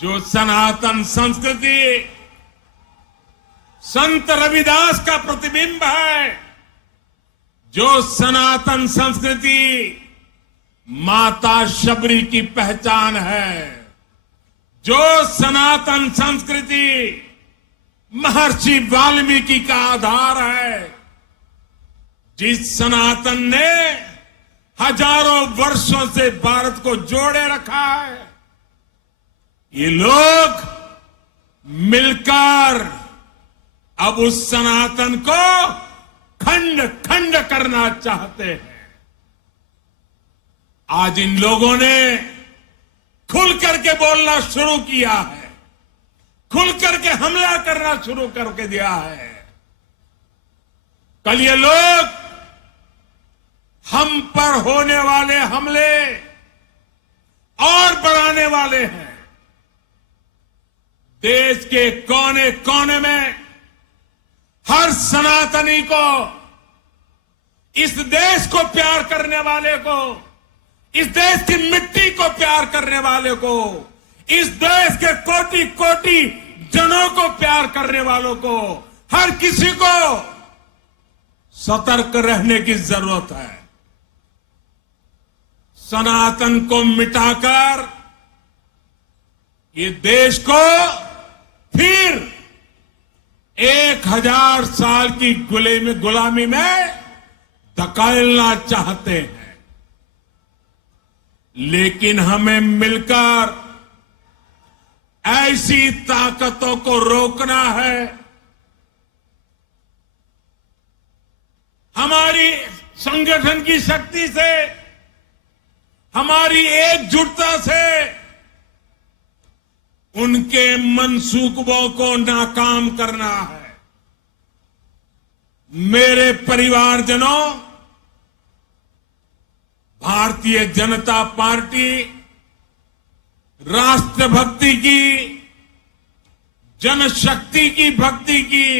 जो सनातन संस्कृति संत रविदास का प्रतिबिंब है, जो सनातन संस्कृति माता शबरी की पहचान है, जो सनातन संस्कृति महर्षि वाल्मीकि का आधार है, जिस सनातन ने हजारों वर्षों से भारत को जोड़े रखा है, ये लोग मिलकर अब उस सनातन को खंड खंड करना चाहते हैं। आज इन लोगों ने खुल करके बोलना शुरू किया है, खुल करके हमला करना शुरू करके दिया है। कल ये लोग हम पर होने वाले हमले और बढ़ाने वाले हैं। देश के कोने कोने में हर सनातनी को, इस देश को प्यार करने वाले को, इस देश की मिट्टी को प्यार करने वाले को, इस देश के कोटि कोटि जनों को प्यार करने वालों को, हर किसी को सतर्क रहने की जरूरत है। सनातन को मिटाकर ये देश को फिर 1000 साल की गुलामी में धकेलना चाहते हैं, लेकिन हमें मिलकर ऐसी ताकतों को रोकना है। हमारी संगठन की शक्ति से, हमारी एकजुटता से उनके मंसूबों को नाकाम करना है। मेरे परिवारजनों, भारतीय जनता पार्टी राष्ट्रभक्ति की, जनशक्ति की भक्ति की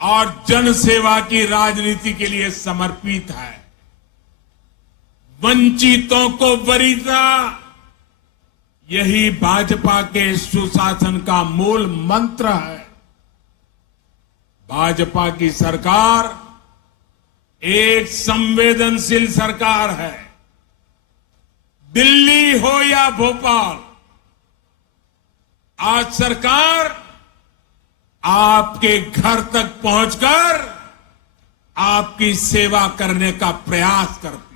और जनसेवा की राजनीति के लिए समर्पित है। वंचितों को वरीयता, यही भाजपा के सुशासन का मूल मंत्र है। भाजपा की सरकार एक संवेदनशील सरकार है। दिल्ली हो या भोपाल, आज सरकार आपके घर तक पहुंचकर आपकी सेवा करने का प्रयास करती है।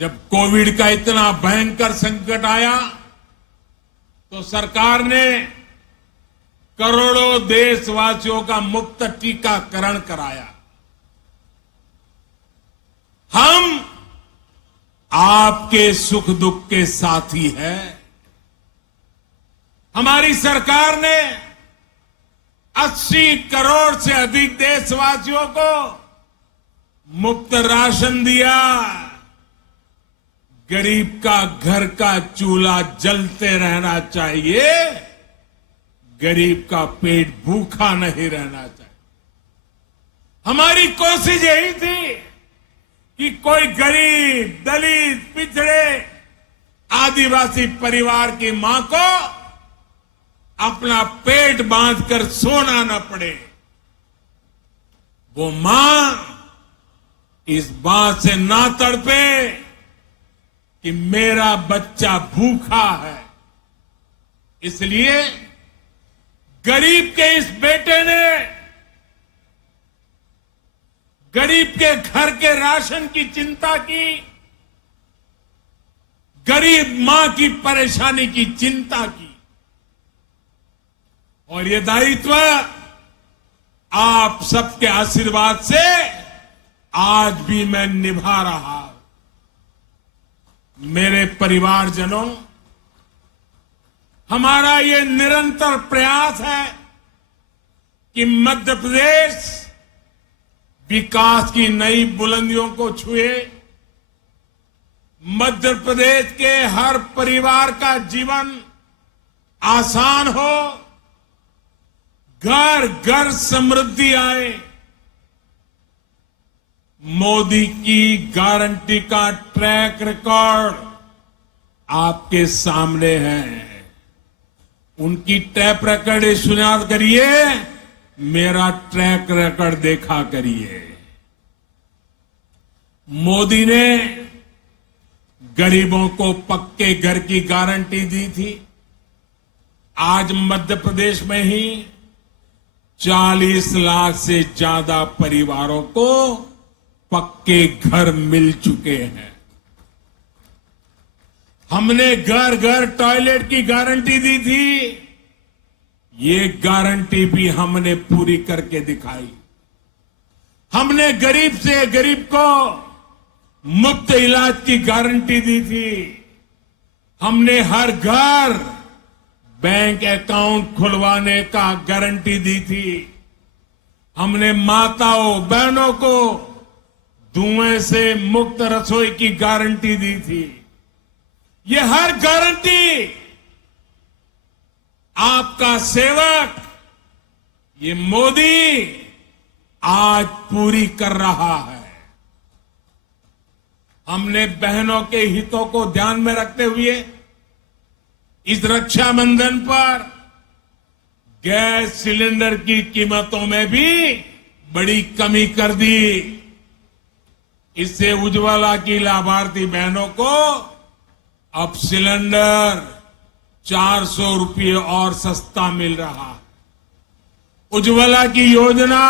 जब कोविड का इतना भयंकर संकट आया तो सरकार ने करोड़ों देशवासियों का मुफ्त टीकाकरण कराया। हम आपके सुख दुख के साथी हैं। हमारी सरकार ने 80 करोड़ से अधिक देशवासियों को मुफ्त राशन दिया। गरीब का घर का चूल्हा जलते रहना चाहिए, गरीब का पेट भूखा नहीं रहना चाहिए। हमारी कोशिश यही थी कि कोई गरीब, दलित, पिछड़े, आदिवासी परिवार की मां को अपना पेट बांधकर सोना न पड़े। वो मां इस बात से ना तड़पे कि मेरा बच्चा भूखा है। इसलिए गरीब के इस बेटे ने गरीब के घर के राशन की चिंता की, गरीब मां की परेशानी की चिंता की, और ये दायित्व आप सबके आशीर्वाद से आज भी मैं निभा रहा हूं। मेरे परिवारजनों, हमारा ये निरंतर प्रयास है कि मध्य प्रदेश विकास की नई बुलंदियों को छुए, मध्य प्रदेश के हर परिवार का जीवन आसान हो, घर घर समृद्धि आए। मोदी की गारंटी का ट्रैक रिकॉर्ड आपके सामने हैं। उनकी टैप रिकॉर्ड सुना करिए, मेरा ट्रैक रिकॉर्ड देखा करिए। मोदी ने गरीबों को पक्के घर की गारंटी दी थी। आज मध्य प्रदेश में ही 40 लाख से ज्यादा परिवारों को पक्के घर मिल चुके हैं। हमने घर घर टॉयलेट की गारंटी दी थी, ये गारंटी भी हमने पूरी करके दिखाई। हमने गरीब से गरीब को मुफ्त इलाज की गारंटी दी थी। हमने हर घर बैंक अकाउंट खुलवाने का गारंटी दी थी। हमने माताओं बहनों को धुएं से मुक्त रसोई की गारंटी दी थी। ये हर गारंटी आपका सेवक ये मोदी आज पूरी कर रहा है। हमने बहनों के हितों को ध्यान में रखते हुए इस रक्षाबंधन पर गैस सिलेंडर की कीमतों में भी बड़ी कमी कर दी। इससे उज्ज्वला की लाभार्थी बहनों को अब सिलेंडर 400 रुपये और सस्ता मिल रहा है। उज्ज्वला की योजना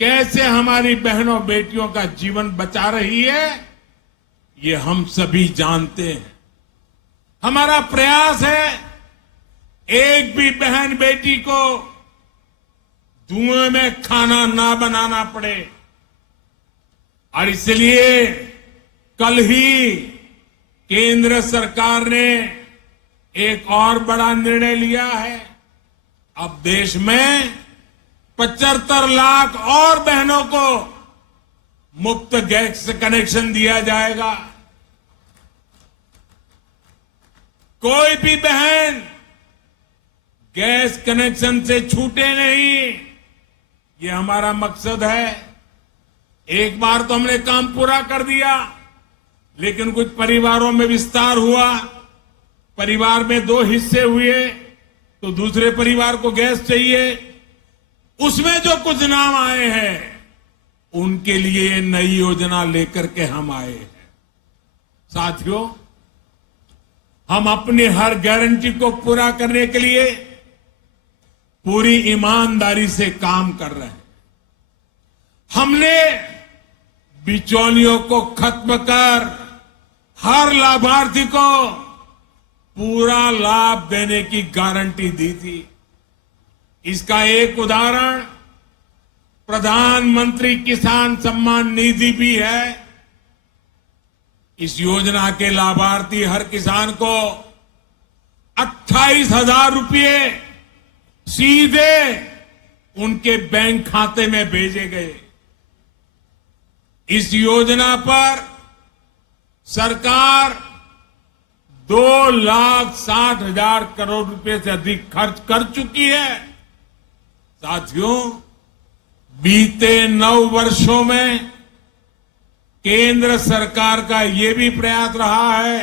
कैसे हमारी बहनों बेटियों का जीवन बचा रही है, ये हम सभी जानते हैं। हमारा प्रयास है एक भी बहन बेटी को धुएं में खाना ना बनाना पड़े। और इसलिए कल ही केंद्र सरकार ने एक और बड़ा निर्णय लिया है। अब देश में 75 लाख और बहनों को मुफ्त गैस कनेक्शन दिया जाएगा। कोई भी बहन गैस कनेक्शन से छूटे नहीं, ये हमारा मकसद है। एक बार तो हमने काम पूरा कर दिया, लेकिन कुछ परिवारों में विस्तार हुआ। परिवार में 2 हिस्से हुए तो दूसरे परिवार को गैस चाहिए। उसमें जो कुछ नाम आए हैं उनके लिए नई योजना लेकर के हम आए हैं। साथियों, हम अपनी हर गारंटी को पूरा करने के लिए पूरी ईमानदारी से काम कर रहे हैं। हमने बिचौलियों को खत्म कर हर लाभार्थी को पूरा लाभ देने की गारंटी दी थी। इसका एक उदाहरण प्रधानमंत्री किसान सम्मान निधि भी है। इस योजना के लाभार्थी हर किसान को 28,000 रुपये सीधे उनके बैंक खाते में भेजे गए। इस योजना पर सरकार 2,60,000 करोड़ रुपए से अधिक खर्च कर चुकी है। साथियों, बीते 9 वर्षों में केंद्र सरकार का ये भी प्रयास रहा है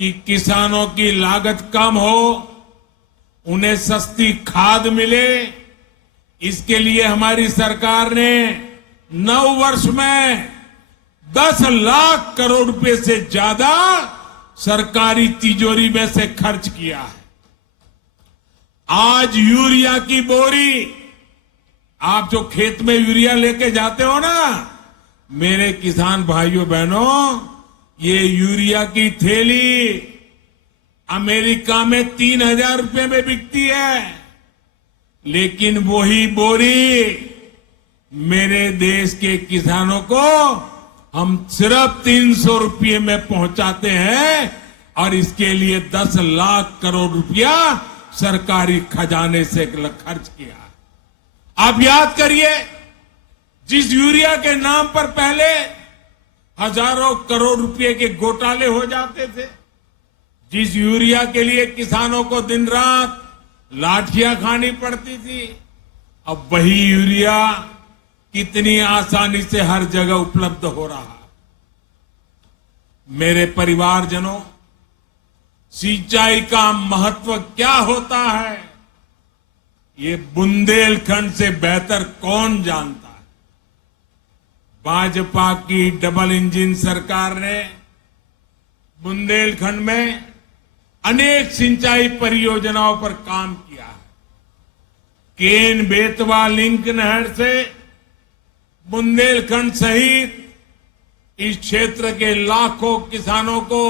कि किसानों की लागत कम हो, उन्हें सस्ती खाद मिले। इसके लिए हमारी सरकार ने 9 वर्ष में 10 लाख करोड़ रुपए से ज्यादा सरकारी तिजोरी में से खर्च किया है। आज यूरिया की बोरी, आप जो खेत में यूरिया लेके जाते हो ना, मेरे किसान भाइयों बहनों, ये यूरिया की थैली अमेरिका में 3,000 रुपए में बिकती है, लेकिन वही बोरी मेरे देश के किसानों को हम सिर्फ 300 रुपये में पहुंचाते हैं। और इसके लिए 10 लाख करोड़ रुपया सरकारी खजाने से खर्च किया। आप याद करिए, जिस यूरिया के नाम पर पहले हजारों करोड़ रुपए के घोटाले हो जाते थे, जिस यूरिया के लिए किसानों को दिन रात लाठियां खानी पड़ती थी, अब वही यूरिया कितनी आसानी से हर जगह उपलब्ध हो रहा। मेरे परिवारजनों, सिंचाई का महत्व क्या होता है, ये बुंदेलखंड से बेहतर कौन जानता है। भाजपा की डबल इंजन सरकार ने बुंदेलखंड में अनेक सिंचाई परियोजनाओं पर काम किया है। केन बेतवा लिंक नहर से बुंदेलखंड सहित इस क्षेत्र के लाखों किसानों को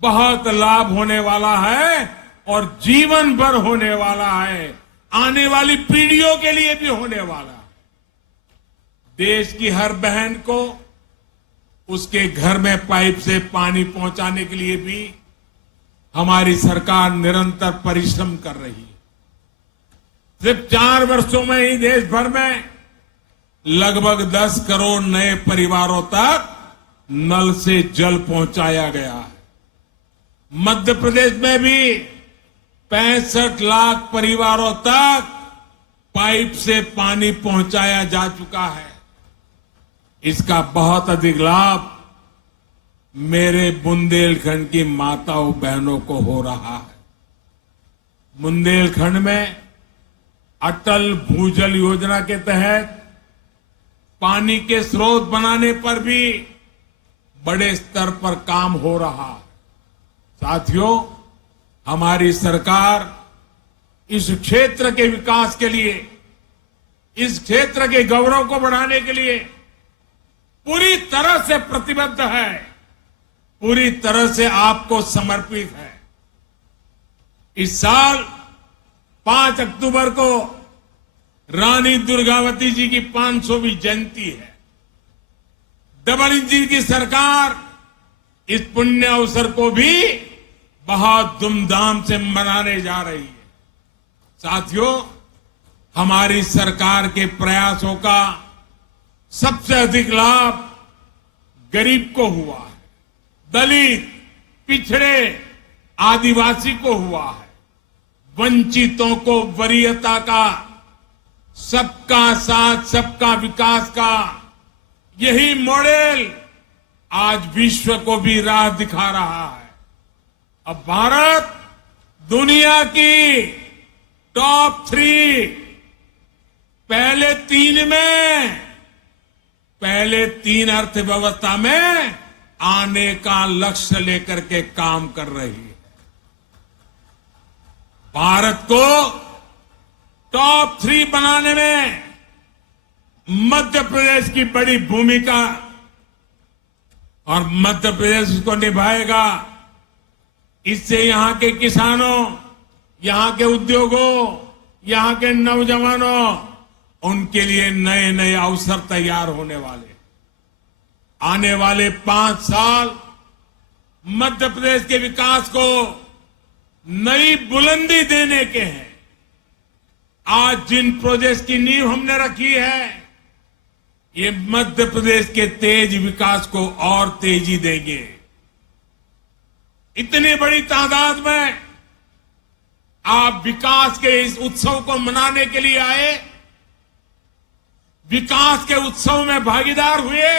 बहुत लाभ होने वाला है और जीवन भर होने वाला है, आने वाली पीढ़ियों के लिए भी होने वाला है। देश की हर बहन को उसके घर में पाइप से पानी पहुंचाने के लिए भी हमारी सरकार निरंतर परिश्रम कर रही है। सिर्फ 4 वर्षों में ही देश भर में लगभग 10 करोड़ नए परिवारों तक नल से जल पहुंचाया गया है। मध्य प्रदेश में भी 65 लाख परिवारों तक पाइप से पानी पहुंचाया जा चुका है। इसका बहुत अधिक लाभ मेरे बुंदेलखंड की माताओं बहनों को हो रहा है। बुंदेलखंड में अटल भूजल योजना के तहत पानी के स्रोत बनाने पर भी बड़े स्तर पर काम हो रहा है। साथियों, हमारी सरकार इस क्षेत्र के विकास के लिए, इस क्षेत्र के गौरव को बढ़ाने के लिए पूरी तरह से प्रतिबद्ध है, पूरी तरह से आपको समर्पित है। इस साल 5 अक्टूबर को रानी दुर्गावती जी की 500वीं जयंती है। डबल इंजन की सरकार इस पुण्य अवसर को भी बहुत धूमधाम से मनाने जा रही है। साथियों, हमारी सरकार के प्रयासों का सबसे अधिक लाभ गरीब को हुआ है, दलित, पिछड़े, आदिवासी को हुआ है। वंचितों को वरीयता का, सबका साथ सबका विकास का यही मॉडल आज विश्व को भी राह दिखा रहा है। अब भारत दुनिया की टॉप 3 पहले 3 अर्थव्यवस्था में आने का लक्ष्य लेकर के काम कर रही है। भारत को टॉप 3 बनाने में मध्य प्रदेश की बड़ी भूमिका, और मध्य प्रदेश इसको निभाएगा। इससे यहां के किसानों, यहां के उद्योगों, यहां के नौजवानों, उनके लिए नए नए अवसर तैयार होने वाले। आने वाले 5 साल मध्य प्रदेश के विकास को नई बुलंदी देने के हैं। आज जिन प्रोजेक्ट की नींव हमने रखी है, ये मध्य प्रदेश के तेज विकास को और तेजी देंगे। इतनी बड़ी तादाद में आप विकास के इस उत्सव को मनाने के लिए आए, विकास के उत्सव में भागीदार हुए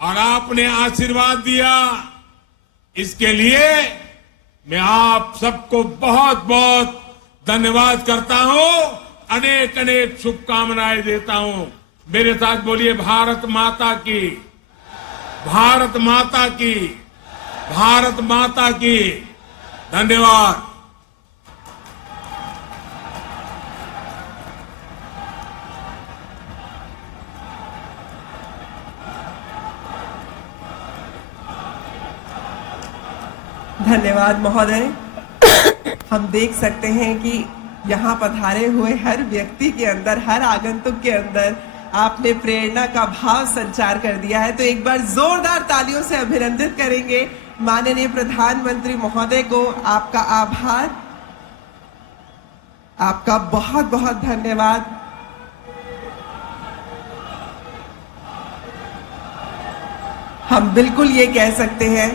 और आपने आशीर्वाद दिया। इसके लिए मैं आप सबको बहुत बहुत धन्यवाद करता हूं, अनेक अनेक शुभकामनाएं देता हूं। मेरे साथ बोलिए, भारत माता की, भारत माता की, भारत माता की। धन्यवाद। धन्यवाद महोदय। हम देख सकते हैं कि यहाँ पधारे हुए हर व्यक्ति के अंदर, हर आगंतुक के अंदर आपने प्रेरणा का भाव संचार कर दिया है। तो एक बार जोरदार तालियों से अभिनंदित करेंगे माननीय प्रधानमंत्री महोदय को। आपका आभार, आपका बहुत बहुत धन्यवाद। हम बिल्कुल ये कह सकते हैं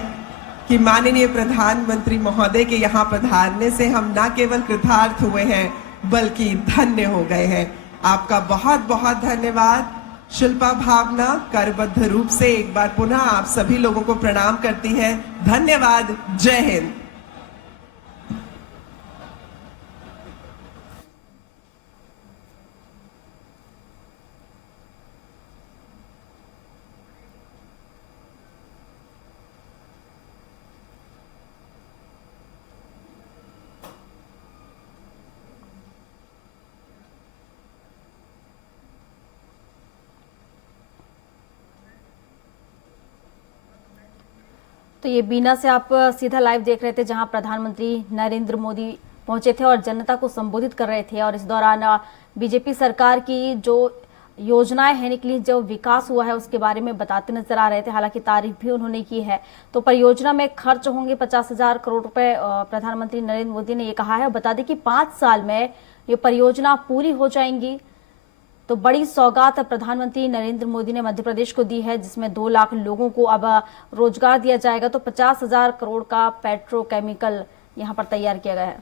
कि माननीय प्रधानमंत्री महोदय के यहाँ पधारने से हम न केवल कृतार्थ हुए हैं बल्कि धन्य हो गए हैं। आपका बहुत बहुत धन्यवाद। शिल्पा भावना करबद्ध रूप से एक बार पुनः आप सभी लोगों को प्रणाम करती हैं। धन्यवाद। जय हिंद। तो ये बीना से आप सीधा लाइव देख रहे थे, जहां प्रधानमंत्री नरेंद्र मोदी पहुंचे थे और जनता को संबोधित कर रहे थे। और इस दौरान बीजेपी सरकार की जो योजनाएं हैं निकली, जो विकास हुआ है उसके बारे में बताते नजर आ रहे थे। हालांकि तारीफ भी उन्होंने की है। तो परियोजना में खर्च होंगे 50,000 करोड़ रुपए, प्रधानमंत्री नरेंद्र मोदी ने ये कहा है। बता दें कि 5 साल में ये परियोजना पूरी हो जाएंगी। तो बड़ी सौगात प्रधानमंत्री नरेंद्र मोदी ने मध्य प्रदेश को दी है, जिसमें 2 लाख लोगों को अब रोजगार दिया जाएगा। तो 50,000 करोड़ का पेट्रोकेमिकल यहां पर तैयार किया गया है।